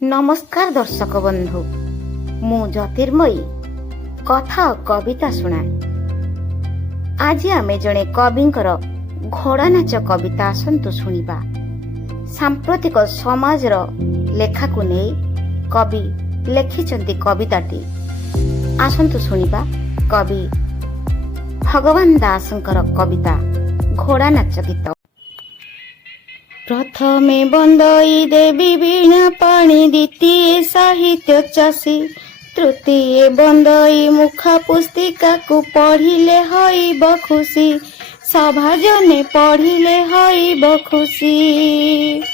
नमस्कार दर्शक बंधु मु ज्योतिर्मयी कथा और कविता शुणाए। आज आमे जणे कविंकर घोड़ा नाच कविता आसंतु शुणिबा। सांप्रतिक समाजर लेखा को नहीं कवि लेखिचंती कविताटी आसंतु शुणिबा। कवि भगवान दासंकर कविता घोड़ा नाच गीत। प्रथमे बंदई देवी वीणा पाणी, द्वितीय साहित्य चाषी, तृतीय बंदई मुखा पुस्तिका को पढ़िले हईब खुशी, सभा जने पढ़िले हईब खुशी।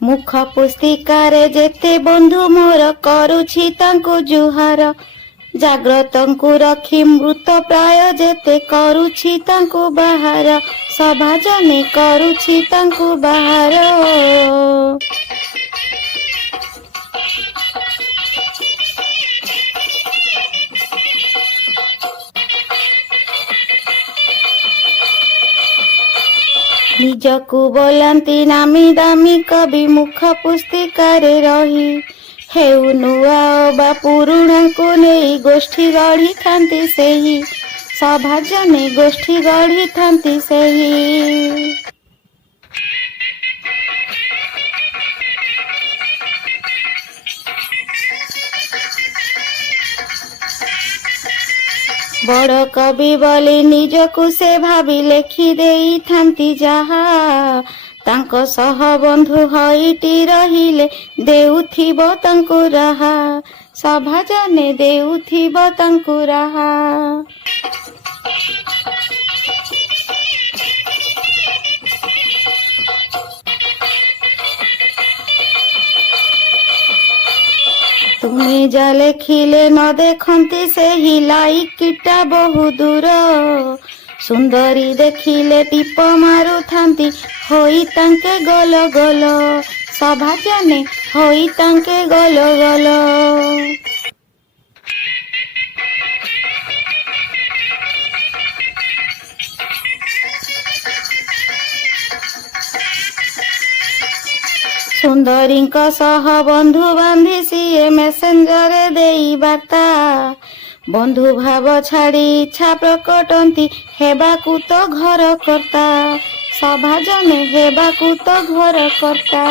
मुख पुस्तिकारे जेते बंधु मोर करुछि तांको जुहार, जाग्रतंकु रखी मृत प्राय जेते करुछि तांको बाहार, सभा जने करुछि तांको बाहार। निजकु बोलंती नामी दामी कवि मुख पुस्तिकारे रही, हेउ नुआ बा पुरुणा को नहीं गोष्ठी गढ़ी थांती सेही, सभा जने गोष्ठी गढ़ी थांती सेही। बड़ कवि बोली निजकु से भावी लेखि देई थांती जाहा, तांको सह बंधु हईटी रहिले देउथिबो तांको राहा, सभा जने देउथिबो तांको राहा। तुम्हें जा लेखिले न देखती से ही लाइकिटा बहु दूर, सुंदरी देखिले टीप मारु थांती होई तांके गल गल, सभा जने होई तांके गल गल। सुंदरी सह बंधु बांधी सीए मेसेंजर देई बार्ता, बंधु भाव छाड़ी इच्छा प्रकटंती हेबाकु तो घर कर्ता, सभा जने हेबाकु तो घर कर्ता।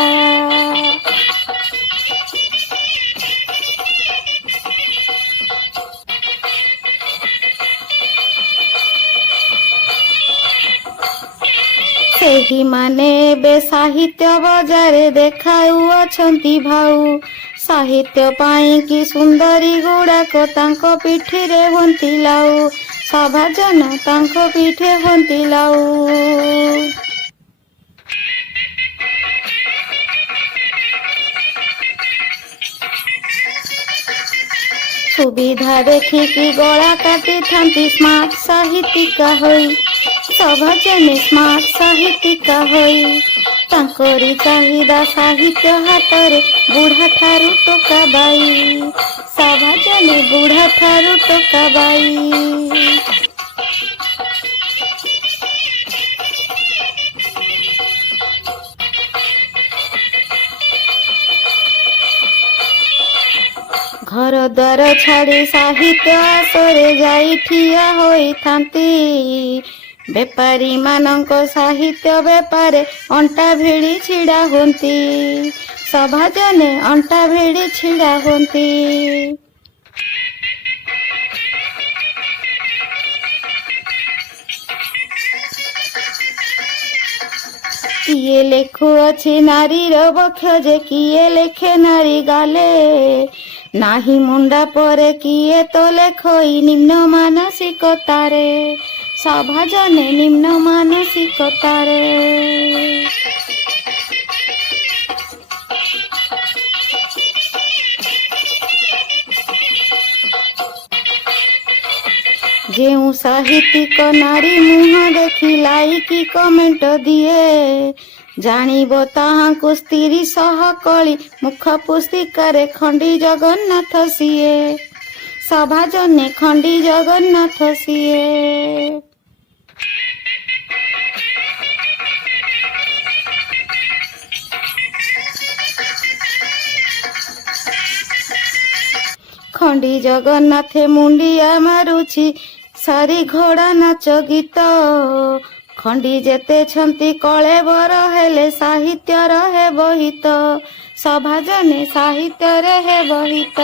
सेही माने बे साहित्य बजारे देखाऊ अछंती भाऊ, साहित्य पाई कि सुंदरी गुड़ाक तांको पिठी रे हंती लाऊ, सभा जन तांको पिठे हंती लाऊ। सुविधा देखी कि गला काटी थांती स्मार्ट साहित्यिका होई, सभा जने स्मार्ट साहित्यिका होई, तांकरी चाहिदा साहित्य हातरे बुढ़ा ठारू टोका बाई, सभा जने बुढ़ा ठारू टोका बाई। घर द्वार छाड़ी साहित्य आसरे जाई ठिया होई थांती, बेपारी मानक साहित्य बेपारे अंटा भिड़ी छिड़ा होंती, सभा जने अंटा भिड़ी छिड़ा होंती। किए लेखु अछि नारी बक्ष जे किए लेखे नारी गाले, नाही मुंडा परे किए तो लेखई निम्न मानसिकतारे, सभा जने निम्न मानसिकतारे। जेउ साहित्यिक नारी मुह देखी लाइकी कमेंट दिए, जानिबो ताहांकु स्त्री सह कली मुख पुस्तिकारे खंडी जगन्नाथ सिए, ସଭା ଜନେ ଖଣ୍ଡି ଜଗନ୍ନାଥ ସିଏ। ଖଣ୍ଡି ଜଗନ୍ନାଥେ ମୁଣ୍ଡିଆ ମାରୁଛି, ସାରି ଘୋଡ଼ା ନାଚ ଗୀତ। ଖଣ୍ଡି ଯେତେ ଛନ୍ତି କଳେବର ହେଲେ, ସାହିତ୍ୟର ହେବ ହିତ। ସଭା ଜନେ ସାହିତ୍ୟରେ ହେବ ହିତ।